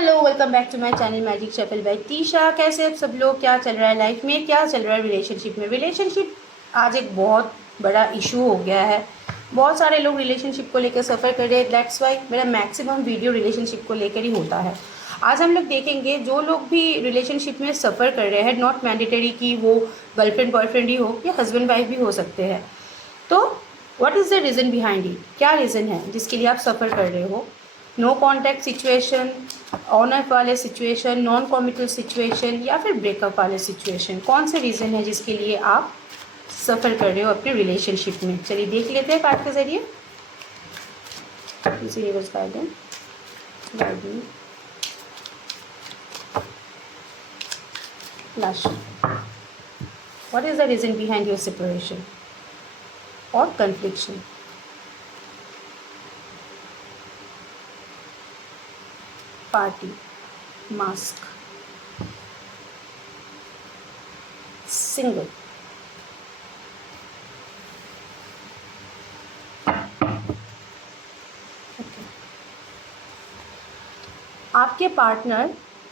Hello, welcome back to my channel magic shuffle by Tisha. कैसे आप सब लोग? क्या चल रहा है लाइफ में, क्या चल रहा है रिलेशनशिप में? रिलेशनशिप आज एक बहुत बड़ा इशू हो गया है। बहुत सारे लोग रिलेशनशिप को लेकर सफ़र कर रहे हैं। दैट्स वाई मेरा मैक्सिमम वीडियो रिलेशनशिप को लेकर ही होता है। आज हम लोग देखेंगे जो लोग भी रिलेशनशिप में सफ़र कर रहे हैं, नॉट मैंडेटरी कि वो गर्लफ्रेंड बॉयफ्रेंड ही हो या हस्बैंड वाइफ भी हो सकते हैं। तो what is the reason behind it? क्या रीज़न है जिसके लिए आप सफ़र कर रहे हो? No contact situation, on off वाले सिचुएशन, नॉन कॉमिटल सिचुएशन या फिर ब्रेकअप वाले सिचुएशन? कौन से रीज़न है जिसके लिए आप सफ़र कर रहे हो अपने रिलेशनशिप में? चलिए देख लेते हैं कार्ड के ज़रिए। Universe guidance flash. What is the reason behind your separation और कन्फ्लिक्शन? Party, mask, single. आपके पार्टनर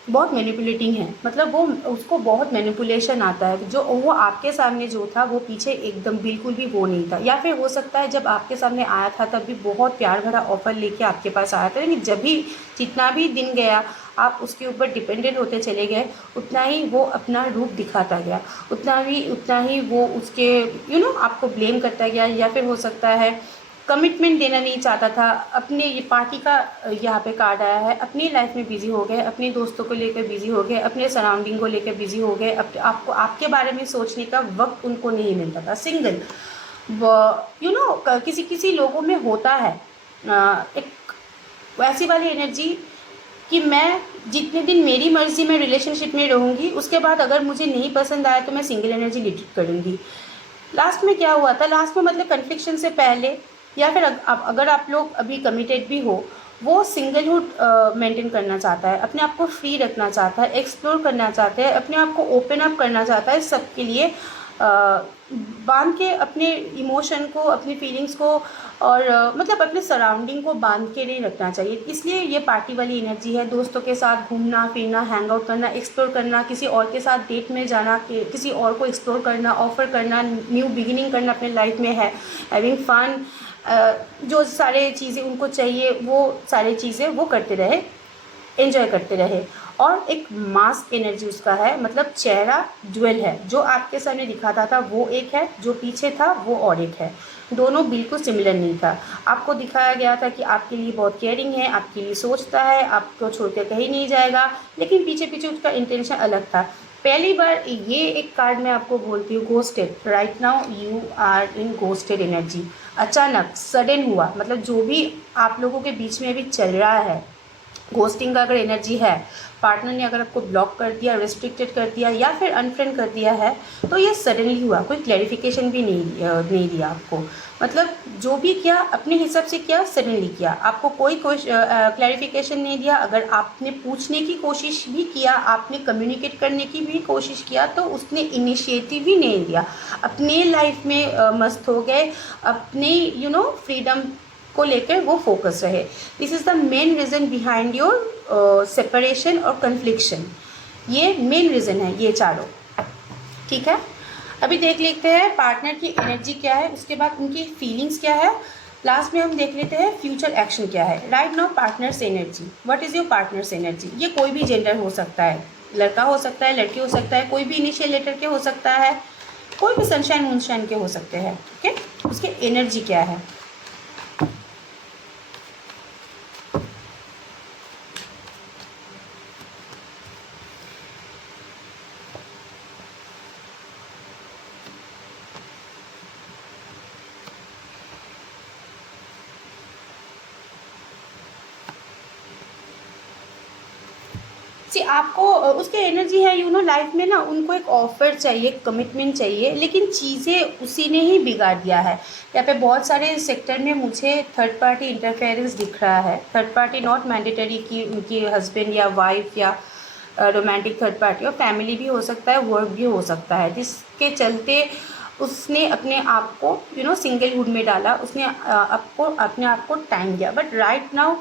बहुत मैनिपुलेटिंग है, मतलब वो उसको बहुत मैनिपुलेशन आता है। जो वो आपके सामने जो था वो पीछे एकदम बिल्कुल भी वो नहीं था, या फिर हो सकता है जब आपके सामने आया था तब भी बहुत प्यार भरा ऑफर लेके आपके पास आया था, लेकिन जब भी जितना भी दिन गया आप उसके ऊपर डिपेंडेंट होते चले गए, उतना ही वो अपना रूप दिखाता गया, उतना ही वो उसके आपको ब्लेम करता गया, या फिर हो सकता है कमिटमेंट देना नहीं चाहता था। अपने ये पार्टी का यहाँ पे कार्ड आया है, अपनी लाइफ में बिजी हो गए, अपने दोस्तों को लेकर बिजी हो गए, अपने सराउंडिंग को लेकर बिजी हो गए। आपको आपके बारे में सोचने का वक्त उनको नहीं मिलता था। सिंगल किसी किसी लोगों में होता है एक वैसी वाली एनर्जी कि मैं जितने दिन मेरी मर्जी में रिलेशनशिप में रहूँगी, उसके बाद अगर मुझे नहीं पसंद आया तो मैं सिंगल एनर्जी लीड करूँगी। लास्ट में क्या हुआ था, लास्ट में मतलब कन्फ्लिक्शन से पहले, या फिर अगर आप लोग अभी कमिटेड भी हो, वो सिंगलहुड मेंटेन करना चाहता है, अपने आप को फ्री रखना चाहता है, एक्सप्लोर करना चाहता है, अपने आप को ओपन अप करना चाहता है सबके लिए, बांध के अपने इमोशन को, अपनी फीलिंग्स को और मतलब अपने सराउंडिंग को बांध के नहीं रखना चाहिए। इसलिए ये पार्टी वाली एनर्जी है। दोस्तों के साथ घूमना फिरना, हैंग आउट करना, एक्सप्लोर करना, किसी और के साथ डेट में जाना, किसी और को एक्सप्लोर करना, ऑफर करना, न्यू बिगिनिंग करना अपने लाइफ में है, हैविंग फन, जो सारे चीज़ें उनको चाहिए वो सारी चीज़ें वो करते रहे, एंजॉय करते रहे। और एक मास्क एनर्जी उसका है, मतलब चेहरा ड्वेल है। जो आपके सामने दिखाता था वो एक है, जो पीछे था वो और एक है। दोनों बिल्कुल सिमिलर नहीं था। आपको दिखाया गया था कि आपके लिए बहुत केयरिंग है, आपके लिए सोचता है, आपको छोड़कर कहीं नहीं जाएगा, लेकिन पीछे पीछे उसका इंटेंशन अलग था। पहली बार ये एक कार्ड मैं आपको बोलती हूँ, ghosted. Right now you are in ghosted energy. अचानक सडन हुआ, मतलब जो भी आप लोगों के बीच में अभी चल रहा है, घोस्टिंग का अगर एनर्जी है, पार्टनर ने अगर आपको ब्लॉक कर दिया, रिस्ट्रिक्टेड कर दिया या फिर अनफ्रेंड कर दिया है, तो ये सडनली हुआ, कोई क्लैरिफिकेशन भी नहीं दिया आपको। मतलब जो भी किया अपने हिसाब से किया, सडनली किया, आपको कोई क्लैरिफिकेशन नहीं दिया। अगर आपने पूछने की कोशिश भी किया, आपने कम्युनिकेट करने की भी कोशिश किया, तो उसने इनिशिएटिव ही नहीं दिया। अपने लाइफ में मस्त हो गए, अपने फ्रीडम को लेकर वो फोकस रहे। This is the main reason behind your separation और कन्फ्लिक्शन। ये मेन रीज़न है ये चारों। ठीक है, अभी देख लेते हैं पार्टनर की एनर्जी क्या है, उसके बाद उनकी फीलिंग्स क्या है, लास्ट में हम देख लेते हैं फ्यूचर एक्शन क्या है। Right now partners energy, what is your partners energy? ये कोई भी जेंडर हो सकता है, लड़का हो सकता है, लड़की हो सकता है, कोई भी इनिशियल लेटर के हो सकता है, कोई भी सनशाइन मूनशाइन के हो सकते हैं। ठीक है, उसकी एनर्जी क्या है? आपको उसके एनर्जी है लाइफ में ना, उनको एक ऑफर चाहिए, कमिटमेंट चाहिए, लेकिन चीज़ें उसी ने ही बिगाड़ दिया है। यहाँ पे बहुत सारे सेक्टर में मुझे थर्ड पार्टी इंटरफेरेंस दिख रहा है। थर्ड पार्टी नॉट मैंडेटरी कि उनकी हस्बैंड या वाइफ या रोमांटिक थर्ड पार्टी, और फैमिली भी हो सकता है, वर्क भी हो सकता है, जिसके चलते उसने अपने आप को सिंगलहुड में डाला, उसने आपको अपने आप को टाइम दिया। बट राइट नाउ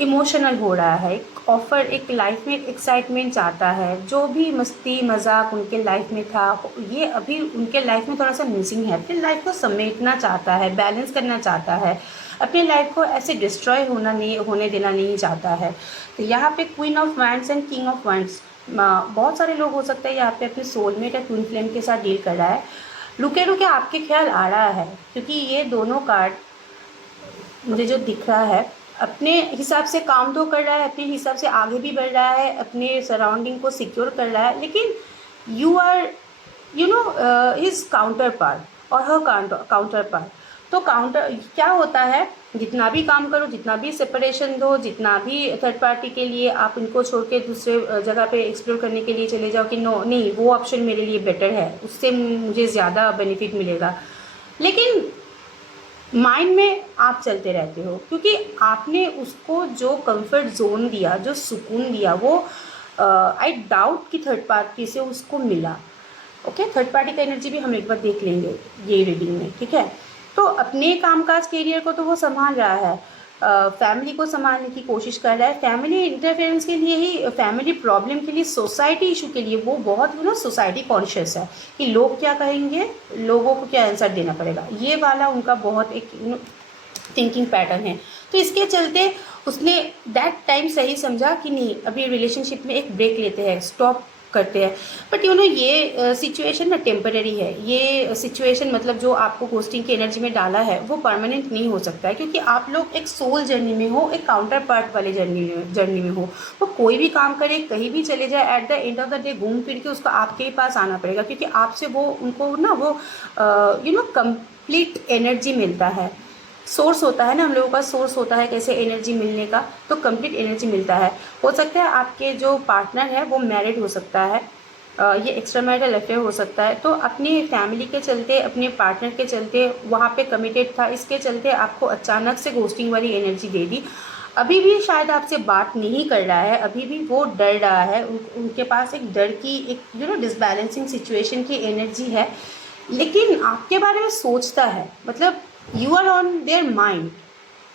इमोशनल हो रहा है, एक ऑफ़र, एक लाइफ में एक एक्साइटमेंट चाहता है, जो भी मस्ती मजाक उनके लाइफ में था ये अभी उनके लाइफ में थोड़ा सा मिसिंग है। अपनी लाइफ को समेटना चाहता है, बैलेंस करना चाहता है, अपनी लाइफ को ऐसे डिस्ट्रॉय होने देना नहीं चाहता है। तो यहाँ पे queen of wands and king of wands, बहुत सारे लोग हो सकते हैं यहाँ पे अपने सोलमेट या ट्विन फ्लेम के साथ डील कर रहा है। रुके रुके आपके ख्याल आ रहा है, क्योंकि ये दोनों कार्ड मुझे जो दिख रहा है, अपने हिसाब से काम तो कर रहा है, अपने हिसाब से आगे भी बढ़ रहा है, अपने सराउंडिंग को सिक्योर कर रहा है, लेकिन you are you know his counterpart और हर काउंटर पार्ट। तो काउंटर क्या होता है, जितना भी काम करो, जितना भी सेपरेशन दो, जितना भी थर्ड पार्टी के लिए आप इनको छोड़ के दूसरे जगह पे एक्सप्लोर करने के लिए चले जाओ कि नो नहीं वो ऑप्शन मेरे लिए बेटर है, उससे मुझे ज़्यादा बेनिफिट मिलेगा, लेकिन माइंड में आप चलते रहते हो, क्योंकि आपने उसको जो कंफर्ट जोन दिया, जो सुकून दिया, वो आई डाउट कि थर्ड पार्टी से उसको मिला। ओके, थर्ड पार्टी का एनर्जी भी हम एक बार देख लेंगे ये रीडिंग में, ठीक है। तो अपने कामकाज करियर को तो वो संभाल रहा है, फैमिली को संभालने की कोशिश कर रहा है, फैमिली इंटरफेरेंस के लिए ही, फैमिली प्रॉब्लम के लिए, सोसाइटी इशू के लिए वो बहुत सोसाइटी कॉन्शियस है कि लोग क्या कहेंगे, लोगों को क्या आंसर देना पड़ेगा, ये वाला उनका बहुत एक थिंकिंग पैटर्न है। तो इसके चलते उसने दैट टाइम सही समझा कि नहीं अभी रिलेशनशिप में एक ब्रेक लेते हैं, स्टॉप करते हैं। बट ये सिचुएशन ना टेम्पररी है, ये सिचुएशन मतलब जो आपको घोस्टिंग की एनर्जी में डाला है वो परमानेंट नहीं हो सकता है, क्योंकि आप लोग एक सोल जर्नी में हो, एक काउंटर पार्ट वाले जर्नी में हो। वो कोई भी काम करे, कहीं भी चले जाए, at the end of the day घूम फिर के उसको आपके ही पास आना पड़ेगा, क्योंकि आपसे वो उनको ना वो कंप्लीट एनर्जी मिलता है। सोर्स होता है ना, हम लोगों का सोर्स होता है कैसे एनर्जी मिलने का, तो कंप्लीट एनर्जी मिलता है। हो सकता है आपके जो पार्टनर है वो मैरिड हो सकता है, ये एक्स्ट्रा मैरिटल अफेयर हो सकता है, तो अपनी फैमिली के चलते, अपने पार्टनर के चलते वहाँ पे कमिटेड था, इसके चलते आपको अचानक से घोस्टिंग वाली एनर्जी दे दी। अभी भी शायद आपसे बात नहीं कर रहा है, अभी भी वो डर रहा है, उनके पास एक डर की, एक डिसबैलेंसिंग सिचुएशन की एनर्जी है, लेकिन आपके बारे में सोचता है, मतलब you are on their mind.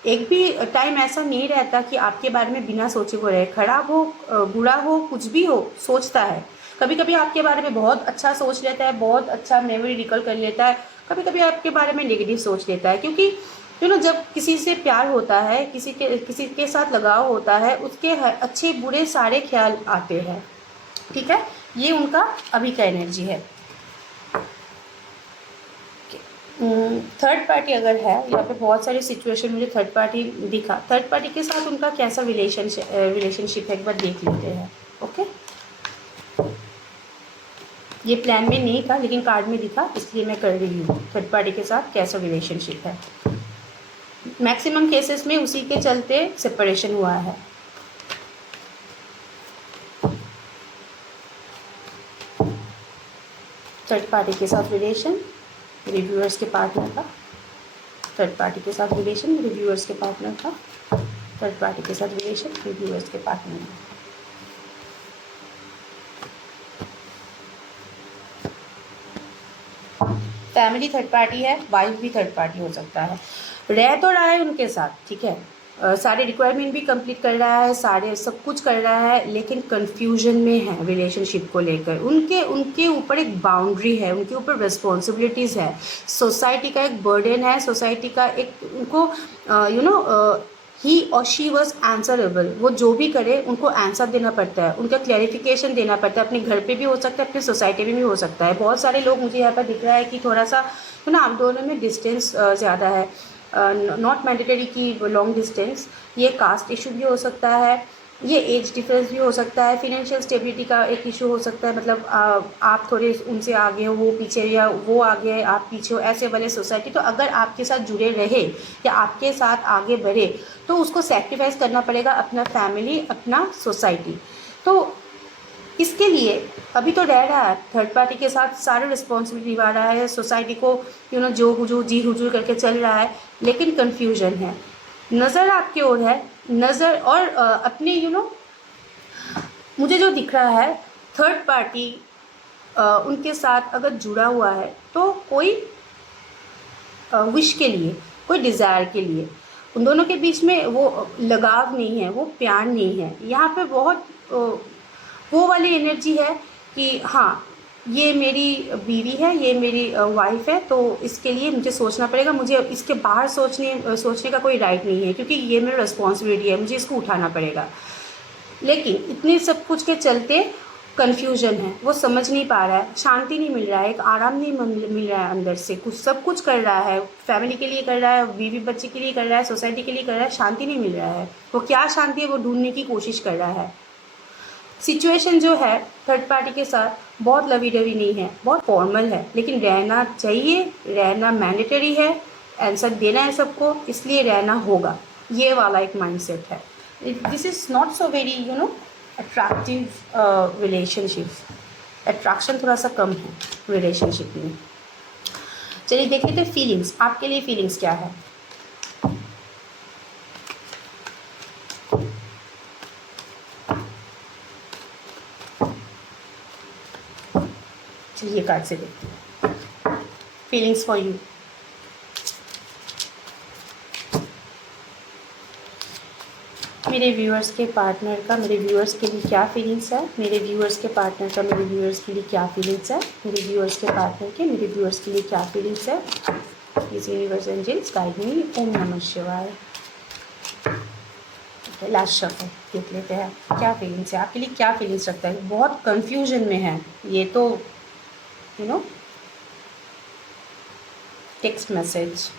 एक भी टाइम ऐसा नहीं रहता कि आपके बारे में बिना सोचे को रहे, खराब हो, बुरा हो, कुछ भी हो, सोचता है। कभी कभी आपके बारे में बहुत अच्छा सोच लेता है, बहुत अच्छा मेमोरी रिकॉल कर लेता है, कभी कभी आपके बारे में नेगेटिव सोच लेता है, क्योंकि जब किसी से प्यार होता है, किसी के साथ लगाव होता है, उसके अच्छे बुरे सारे ख्याल आते हैं, ठीक है। ये उनका अभी का एनर्जी है। थर्ड पार्टी अगर है, यहाँ पे बहुत सारे सिचुएशन मुझे थर्ड पार्टी दिखा, थर्ड पार्टी के साथ उनका कैसा रिलेशनशिप है एक बार देख लेते हैं। ओके, ये प्लान में नहीं था लेकिन कार्ड में दिखा, इसलिए मैं कर रही हूँ। थर्ड पार्टी के साथ कैसा रिलेशनशिप है, मैक्सिमम केसेस में उसी के चलते सेपरेशन हुआ है। थर्ड पार्टी के साथ रिलेशन, रिव्यूअर्स के पार्टनर का, थर्ड पार्टी के साथ रिलेशन, रिव्यूअर्स के पार्टनर का, थर्ड पार्टी के साथ रिलेशन, रिव्यूअर्स के पार्टनर का। फैमिली थर्ड पार्टी है, वाइफ भी थर्ड पार्टी हो सकता है, रह तो रहा है उनके साथ, ठीक है, सारे रिक्वायरमेंट भी कंप्लीट कर रहा है, सारे सब कुछ कर रहा है, लेकिन कन्फ्यूजन में है रिलेशनशिप को लेकर। उनके ऊपर एक बाउंड्री है, उनके ऊपर रिस्पॉन्सिबिलिटीज़ है, सोसाइटी का एक बर्डन है, सोसाइटी का एक उनको ही और शी वॉज आंसरेबल, वो जो भी करे उनको आंसर देना पड़ता है, उनका क्लैरिफिकेशन देना पड़ता है, अपने घर पे भी हो सकता है, अपनी सोसाइटी में भी हो सकता है। बहुत सारे लोग मुझे यहाँ पर दिख रहा है कि थोड़ा सा आप दोनों में डिस्टेंस ज़्यादा है, नॉट मैंडेटरी की लॉन्ग डिस्टेंस, ये कास्ट इशू भी हो सकता है, ये एज डिफरेंस भी हो सकता है, फिनेंशियल स्टेबिलिटी का एक इशू हो सकता है, मतलब आप थोड़े उनसे आगे हो, वो पीछे, या वो आगे है आप पीछे हो, ऐसे वाले सोसाइटी। तो अगर आपके साथ जुड़े रहे या आपके साथ आगे बढ़े तो उसको सेक्रीफाइस करना पड़ेगा, अपना फैमिली, अपना सोसाइटी। तो इसके लिए अभी तो रह रहा है थर्ड पार्टी के साथ, सारे रिस्पॉन्सिबिलिटी निभा रहा है, सोसाइटी को जो हुजूर करके चल रहा है, लेकिन कन्फ्यूजन है, नज़र आपकी ओर है, नज़र और अपने मुझे जो दिख रहा है थर्ड पार्टी उनके साथ अगर जुड़ा हुआ है तो कोई विश के लिए, कोई डिज़ायर के लिए, उन दोनों के बीच में वो लगाव नहीं है, वो प्यार नहीं है। यहाँ पे बहुत वो वाली एनर्जी है कि हाँ, ये मेरी बीवी है, ये मेरी वाइफ है, तो इसके लिए मुझे सोचना पड़ेगा, मुझे इसके बाहर सोचने का कोई राइट नहीं है, क्योंकि ये मेरा रिस्पॉन्सिबिलिटी है, मुझे इसको उठाना पड़ेगा। लेकिन इतने सब कुछ के चलते कन्फ्यूजन है, वो समझ नहीं पा रहा है, शांति नहीं मिल रहा है, एक आराम नहीं मिल रहा है अंदर से। कुछ सब कुछ कर रहा है, फैमिली के लिए कर रहा है, बीवी बच्चे के लिए कर रहा है, सोसाइटी के लिए कर रहा है, शांति नहीं मिल रहा है। वो क्या शांति है, वो ढूंढने की कोशिश कर रहा है। सिचुएशन जो है थर्ड पार्टी के साथ बहुत लवी डवी नहीं है, बहुत फॉर्मल है, लेकिन रहना चाहिए, रहना मैंडेटरी है, आंसर देना है सबको, इसलिए रहना होगा। ये वाला एक माइंडसेट है। This is not so very attractive relationship. Attraction थोड़ा सा कम है रिलेशनशिप में। चलिए देख लेते हैं फीलिंग्स। आपके लिए फीलिंग्स क्या है? चलिए कार्ड से देखते हैं फीलिंग्स फॉर यू। मेरे व्यूअर्स के पार्टनर का मेरे व्यूअर्स के लिए क्या फीलिंग्स है? मेरे व्यूअर्स के पार्टनर का मेरे व्यूअर्स के लिए क्या फीलिंग्स है? मेरे व्यूअर्स के पार्टनर के मेरे व्यूअर्स के लिए क्या फीलिंग्स है? Please universe angels guide me. ओम नमः शिवाय। लास्ट शब्द देख लेते हैं क्या फीलिंग्स है आपके लिए, क्या फीलिंग्स रखता है। बहुत कंफ्यूजन में है ये तो, text message,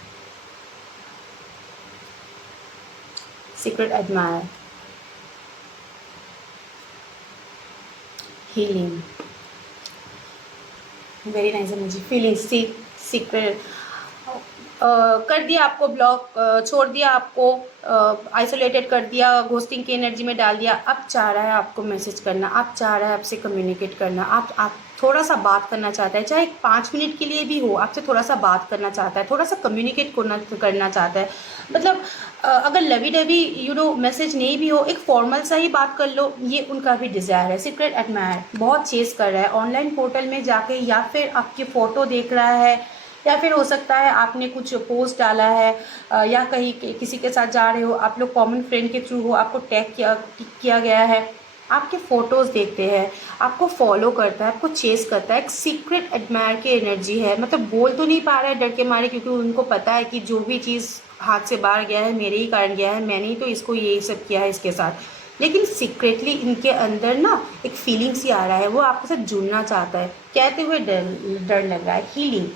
secret admire, healing, very nice energy, feeling, secret, कर दिया आपको ब्लॉक, छोड़ दिया आपको, आइसोलेटेड कर दिया, घोस्टिंग की एनर्जी में डाल दिया। अब चाह रहा है आपको मैसेज करना, अब चाह रहा है आपसे कम्युनिकेट करना, आप थोड़ा सा बात करना चाहता है, चाहे 5 मिनट के लिए भी हो, आपसे थोड़ा सा बात करना चाहता है, थोड़ा सा कम्युनिकेट करना चाहता है। मतलब अगर लवी डवी मैसेज नहीं भी हो, एक फॉर्मल सा ही बात कर लो, ये उनका भी डिज़ायर है। सीक्रेट एडमायर, बहुत चेस कर रहा है ऑनलाइन पोर्टल में जाके, या फिर आपकी फ़ोटो देख रहा है, या फिर हो सकता है आपने कुछ पोस्ट डाला है, या कहीं किसी के साथ जा रहे हो, आप लोग कॉमन फ्रेंड के थ्रू हो, आपको टैग किया गया है, आपके फ़ोटोज़ देखते हैं, आपको फॉलो करता है, आपको चेस करता है। एक सीक्रेट एडमायर की एनर्जी है। मतलब बोल तो नहीं पा रहा है डर के मारे, क्योंकि उनको पता है कि जो भी चीज़ हाथ से बाहर गया है मेरे ही कारण गया है, मैंने ही तो इसको यही सब किया है इसके साथ। लेकिन सीक्रेटली इनके अंदर ना एक फीलिंग्स ही आ रहा है, वो आपके साथ जुड़ना चाहता है। कहते हुए डर लग रहा है। हीलिंग,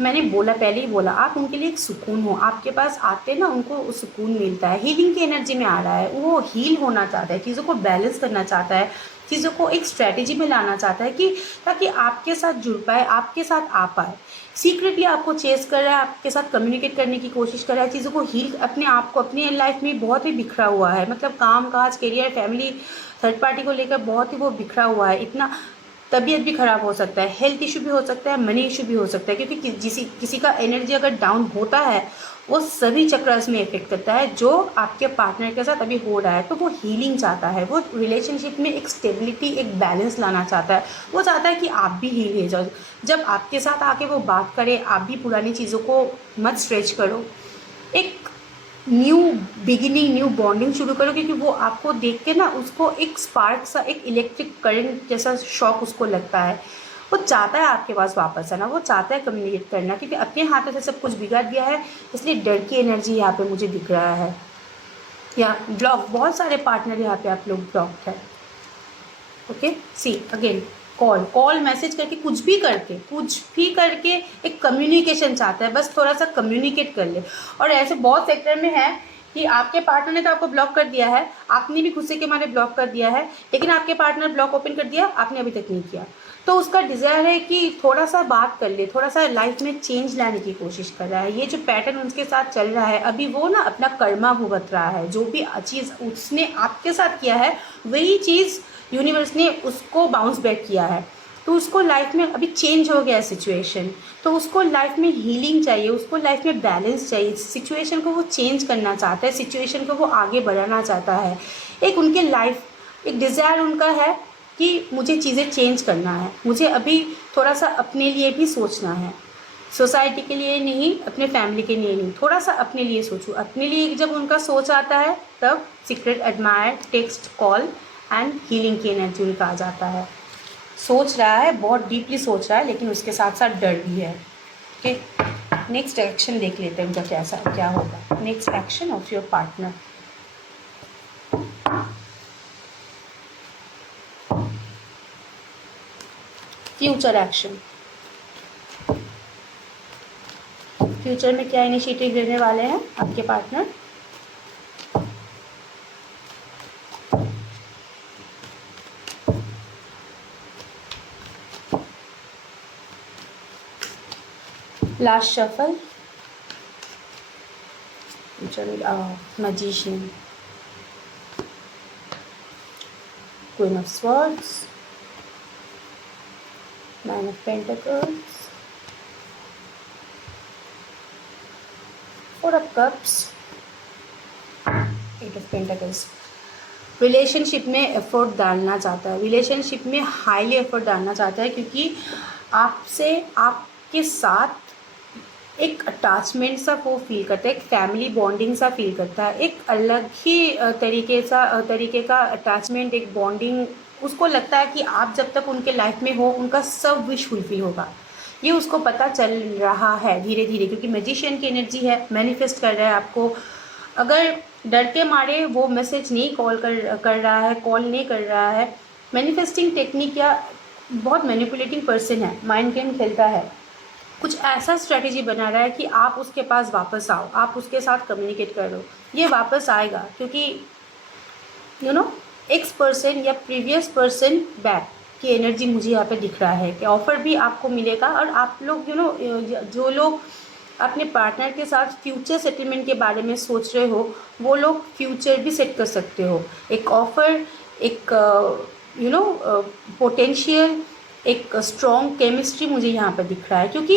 मैंने बोला, पहले ही बोला, आप उनके लिए एक सुकून हो, आपके पास आते ना उनको सुकून मिलता है। हीलिंग की एनर्जी में आ रहा है, वो हील होना चाहता है, चीज़ों को बैलेंस करना चाहता है, चीज़ों को एक स्ट्रैटेजी में लाना चाहता है कि ताकि आपके साथ जुड़ पाए, आपके साथ आ पाए। सीक्रेटली आपको चेस कर रहा है, आपके साथ कम्युनिकेट करने की कोशिश कर रहा है, चीज़ों को हील, अपने आप को, अपनी लाइफ में बहुत ही बिखरा हुआ है। मतलब काम काज, करियर, फैमिली, थर्ड पार्टी को लेकर बहुत ही वो बिखरा हुआ है। इतना तबीयत भी ख़राब हो सकता है, हेल्थ इशू भी हो सकता है, मनी इशू भी हो सकता है, क्योंकि किसी का एनर्जी अगर डाउन होता है, वो सभी चक्रास में इफेक्ट करता है, जो आपके पार्टनर के साथ अभी हो रहा है। तो वो हीलिंग चाहता है, वो रिलेशनशिप में एक स्टेबिलिटी, एक बैलेंस लाना चाहता है। वो चाहता है कि आप भी हील हो जाओ। जब आपके साथ आके वो बात करे, आप भी पुरानी चीज़ों को मत स्ट्रेच करो, एक न्यू बिगिनिंग, न्यू बॉन्डिंग शुरू करो, क्योंकि वो आपको देख के ना, उसको एक स्पार्क सा, एक इलेक्ट्रिक करंट जैसा शॉक उसको लगता है। वो चाहता है आपके पास वापस आना, वो चाहता है कम्युनिकेट करना, क्योंकि अपने हाथों से सब कुछ बिगाड़ दिया है, इसलिए डर की एनर्जी यहाँ पे मुझे दिख रहा है। या ब्लॉक, बहुत सारे पार्टनर यहाँ पे आप लोग ब्लॉक्ड है। Okay, see again, call message करके, कुछ भी करके एक कम्युनिकेशन चाहता है, बस थोड़ा सा कम्युनिकेट कर ले। और ऐसे बहुत सेक्टर में है कि आपके पार्टनर ने तो आपको ब्लॉक कर दिया है, आपने भी गुस्से के मारे ब्लॉक कर दिया है, लेकिन आपके पार्टनर ब्लॉक ओपन कर दिया, आपने अभी तक नहीं किया। तो उसका डिज़ायर है कि थोड़ा सा बात कर ले, थोड़ा सा लाइफ में चेंज लाने की कोशिश कर रहा है। ये जो पैटर्न उसके साथ चल रहा है अभी, वो ना अपना कर्मा भुगत रहा है। जो भी चीज़ उसने आपके साथ किया है, वही चीज़ यूनिवर्स ने उसको बाउंस बैक किया है। तो उसको लाइफ में अभी चेंज हो गया है सिचुएशन, तो उसको लाइफ में हीलिंग चाहिए, उसको लाइफ में बैलेंस चाहिए। सिचुएशन को वो चेंज करना चाहता है, सिचुएशन को वो आगे बढ़ाना चाहता है। एक उनके लाइफ, एक डिज़ायर उनका है कि मुझे चीज़ें चेंज करना है, मुझे अभी थोड़ा सा अपने लिए भी सोचना है। सोसाइटी के लिए नहीं, अपने फैमिली के लिए नहीं, थोड़ा सा अपने लिए सोचो। अपने लिए जब उनका सोच आता है तब secret admire, text, call and healing की एनर्जी उनका आ जाता है। सोच रहा है, बहुत डीपली सोच रहा है, लेकिन उसके साथ साथ डर भी है। ओके, नेक्स्ट एक्शन देख लेते हैं उनका कैसा क्या होगा। Next action of your partner. Future action, future में क्या इनिशिएटिव लेने वाले हैं आपके partner. Last shuffle, magician, queen of swords, man of pentacles, four of cups, eight of pentacles. Relationship में एफर्ट डालना चाहता है, रिलेशनशिप में हाईली एफर्ट डालना चाहता है, क्योंकि आपसे, आपके साथ एक अटैचमेंट सा वो फील करता है, एक फैमिली बॉन्डिंग सा फील करता है, एक अलग ही तरीके का अटैचमेंट, एक बॉन्डिंग। उसको लगता है कि आप जब तक उनके लाइफ में हो उनका सब विश फुलफिल होगा। ये उसको पता चल रहा है धीरे धीरे, क्योंकि मैजिशियन की एनर्जी है, मैनिफेस्ट कर रहा है आपको। अगर डर के मारे वो मैसेज नहीं कर रहा है, कॉल नहीं कर रहा है, मैनिफेस्टिंग टेक्निक या बहुत मैनिपुलेटिंग पर्सन है, माइंड गेम खेलता है, कुछ ऐसा स्ट्रेटेजी बना रहा है कि आप उसके पास वापस आओ, आप उसके साथ कम्युनिकेट करो। ये वापस आएगा क्योंकि एक्स पर्सन या प्रीवियस पर्सन बैक की एनर्जी मुझे यहाँ पे दिख रहा है कि ऑफ़र भी आपको मिलेगा। और आप लोग जो लोग अपने पार्टनर के साथ फ्यूचर सेटलमेंट के बारे में सोच रहे हो, वो लोग फ्यूचर भी सेट कर सकते हो। एक ऑफ़र, एक पोटेंशियल, एक स्ट्रॉन्ग केमिस्ट्री मुझे यहाँ पर दिख रहा है, क्योंकि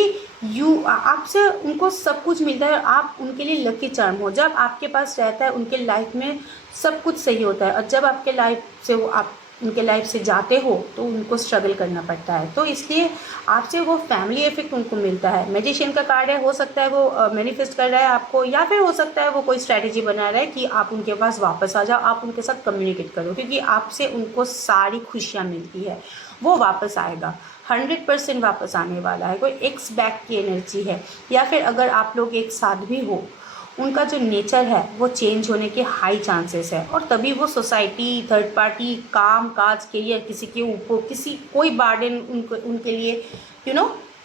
आपसे उनको सब कुछ मिलता है, आप उनके लिए लकी चार्म हो। जब आपके पास रहता है उनके लाइफ में सब कुछ सही होता है, और जब आपके लाइफ से आप उनके लाइफ से जाते हो तो उनको स्ट्रगल करना पड़ता है। तो इसलिए आपसे वो फैमिली इफेक्ट उनको मिलता है। मैजिशियन का कार्ड है, हो सकता है वो मैनिफेस्ट कर रहा है आपको, या फिर हो सकता है वो कोई स्ट्रैटेजी बना रहा है कि आप उनके पास वापस आ जाओ, आप उनके साथ कम्युनिकेट करो, क्योंकि आपसे उनको सारी खुशियाँ मिलती है। वो वापस आएगा, 100% वापस आने वाला है। कोई एक्स बैक की एनर्जी है, या फिर अगर आप लोग एक साथ भी हो, उनका जो नेचर है वो चेंज होने के हाई चांसेस है। और तभी वो सोसाइटी, थर्ड पार्टी, काम काज के लिए किसी के ऊपर कोई बर्डन उनके लिए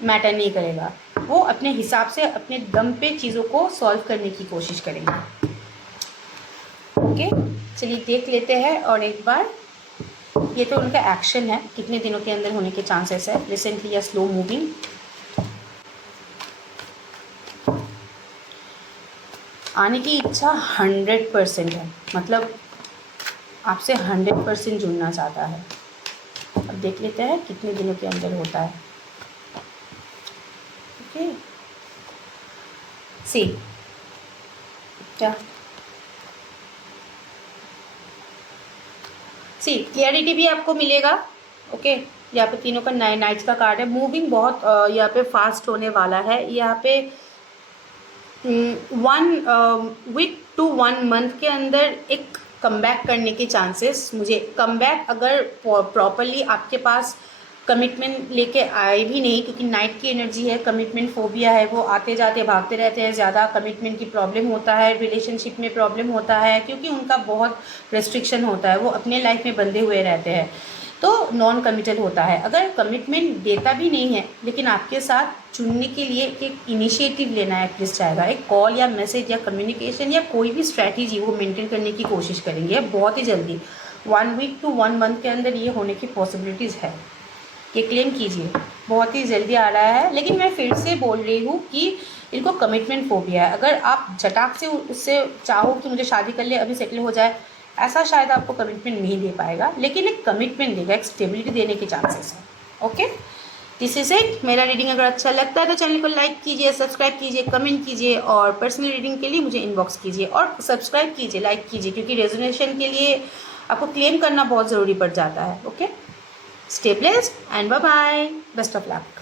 मैटर नहीं करेगा। वो अपने हिसाब से, अपने दम पे चीज़ों को सॉल्व करने की कोशिश करेंगे। ओके, चलिए देख लेते हैं और एक बार। ये तो उनका एक्शन है, कितने दिनों के अंदर होने के चांसेस है, रिसेंटली या स्लो मूविंग। आने की इच्छा 100% है, मतलब आपसे 100% जुड़ना चाहता है। अब देख लेते हैं कितने दिनों के अंदर होता है। ओके, सी क्या क्लियरिटी भी आपको मिलेगा। ओके, यहाँ पे तीनों का नाइट्स का कार्ड है। मूविंग बहुत यहाँ पे फास्ट होने वाला है। यहाँ पे 1 वीक टू 1 मंथ के अंदर एक कमबैक करने के चांसेस मुझे। कमबैक अगर प्रॉपरली आपके पास कमिटमेंट लेके आए भी नहीं, क्योंकि नाइट की एनर्जी है, कमिटमेंट फोबिया है, वो आते जाते भागते रहते हैं, ज़्यादा कमिटमेंट की प्रॉब्लम होता है, रिलेशनशिप में प्रॉब्लम होता है, क्योंकि उनका बहुत रेस्ट्रिक्शन होता है, वो अपने लाइफ में बंधे हुए रहते हैं, तो नॉन कमिटल होता है। अगर कमिटमेंट देता भी नहीं है, लेकिन आपके साथ चुनने के लिए एक इनिशिएटिव लेना है, एटलीस्ट चाहेगा, एक कॉल या मैसेज या कम्युनिकेशन या कोई भी स्ट्रैटेजी वो मेंटेन करने की कोशिश करेंगे बहुत ही जल्दी। 1 वीक टू 1 मंथ के अंदर ये होने की पॉसिबिलिटीज़ है। ये क्लेम कीजिए, बहुत ही जल्दी आ रहा है। लेकिन मैं फिर से बोल रही हूँ कि इनको कमिटमेंट फोबिया है। अगर आप झटाक से उससे चाहो कि मुझे शादी कर ले, अभी सेटल हो जाए, ऐसा शायद आपको कमिटमेंट नहीं दे पाएगा, लेकिन एक कमिटमेंट देगा, एक स्टेबिलिटी देने के चांसेस हैं। Okay, this is it. मेरा रीडिंग अगर अच्छा लगता है तो चैनल को लाइक कीजिए, सब्सक्राइब कीजिए, कमेंट कीजिए, और पर्सनल रीडिंग के लिए मुझे इनबॉक्स कीजिए और सब्सक्राइब कीजिए, लाइक कीजिए, क्योंकि रेजोनेशन के लिए आपको क्लेम करना बहुत ज़रूरी पड़ जाता है। Okay, stay blessed and bye bye, best of luck।